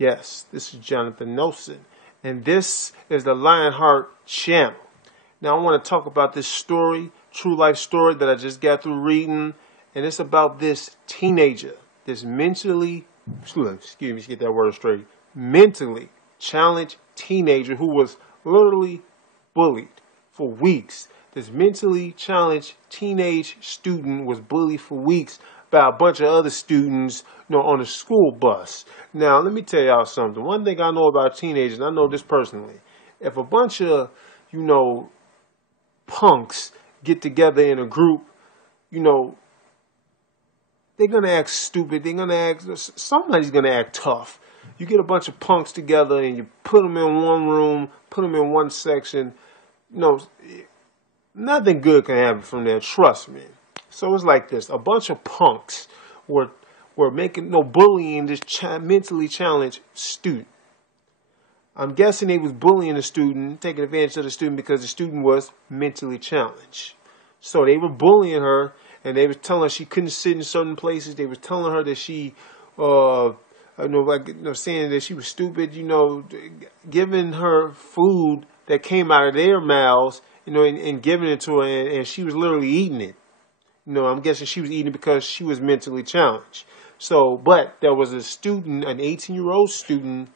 Yes, this is Jonathan Nelson, and this is the Lionheart channel. Now, I want to talk about this story, true life story that I just got through reading, and it's about this teenager, this excuse me, get that word straight, mentally challenged teenager who was literally bullied for weeks. This mentally challenged teenage student was bullied for weeks by a bunch of other students, on a school bus. Now, let me tell y'all something. One thing I know about teenagers, and I know this personally, if a bunch of, punks get together in a group, they're going to act stupid. Somebody's going to act tough. You get a bunch of punks together and you put them in one room, put them in one section, nothing good can happen from there, trust me. So it's like this. A bunch of punks were bullying this mentally challenged student. I'm guessing they was bullying the student, taking advantage of the student because the student was mentally challenged. So they were bullying her, and they was telling her she couldn't sit in certain places. They was telling her that she, saying that she was stupid, giving her food that came out of their mouths, and giving it to her, and she was literally eating it. I'm guessing she was eating it because she was mentally challenged. So, but there was a student, an 18-year-old student,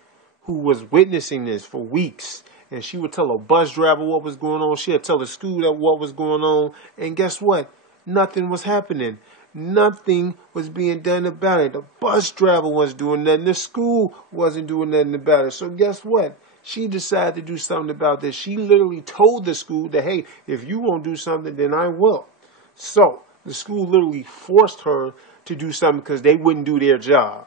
who was witnessing this for weeks. And she would tell a bus driver what was going on. She would tell the school that what was going on. And guess what? Nothing was happening. Nothing was being done about it. The bus driver wasn't doing nothing. The school wasn't doing nothing about it. So guess what? She decided to do something about this. She literally told the school that, hey, if you won't do something, then I will. So the school literally forced her to do something because they wouldn't do their job.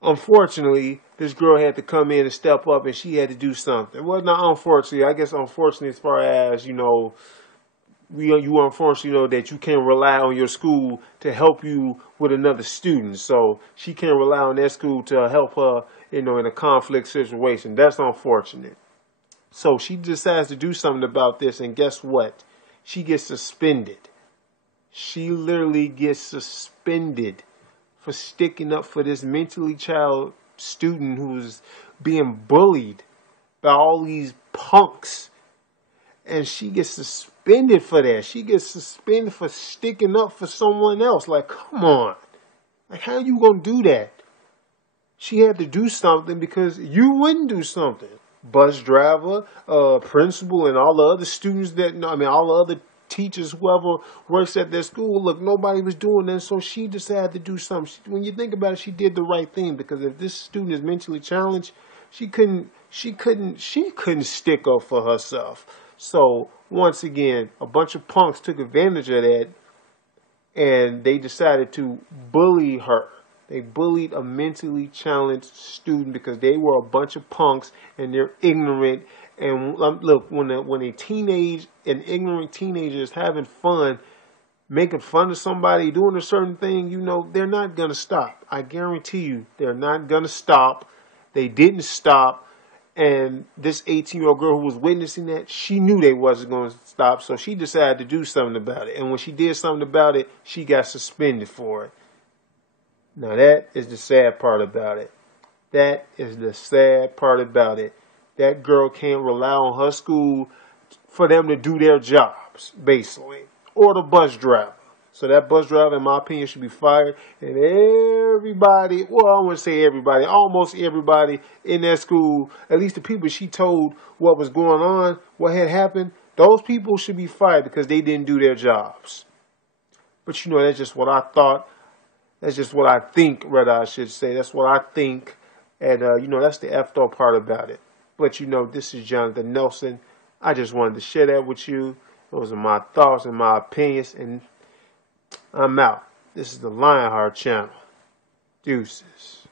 Unfortunately, this girl had to come in and step up, and she had to do something. Well, not unfortunately. I guess unfortunately as far as, you unfortunately know that you can't rely on your school to help you with another student. So she can't rely on that school to help her, in a conflict situation. That's unfortunate. So she decides to do something about this, and guess what? She gets suspended. She literally gets suspended for sticking up for this mentally challenged student who's being bullied by all these punks. And she gets suspended for that. She gets suspended for sticking up for someone else. Like, come on. Like, how you gonna do that? She had to do something because you wouldn't do something. Bus driver, principal, and all the other students all the other teachers, whoever works at their school, look, nobody was doing that, so she decided to do something. When you think about it, she did the right thing, because if this student is mentally challenged, she couldn't stick up for herself. So once again, a bunch of punks took advantage of that, and they decided to bully her. They bullied a mentally challenged student because they were a bunch of punks and they're ignorant. And look, when an ignorant teenager is having fun, making fun of somebody, doing a certain thing, they're not going to stop. I guarantee you, they're not going to stop. They didn't stop. And this 18-year-old girl who was witnessing that, she knew they wasn't going to stop. So she decided to do something about it. And when she did something about it, she got suspended for it. Now that is the sad part about it. That is the sad part about it. That girl can't rely on her school for them to do their jobs, basically. Or the bus driver. So that bus driver, in my opinion, should be fired. And everybody, well, I wouldn't say everybody, almost everybody in that school, at least the people she told what was going on, what had happened, those people should be fired because they didn't do their jobs. But that's just what I thought. That's just what I think, rather I should say. That's what I think. And, that's the effed up part about it. But, this is Jonathan Nelson. I just wanted to share that with you. Those are my thoughts and my opinions. And I'm out. This is the Lionheart channel. Deuces.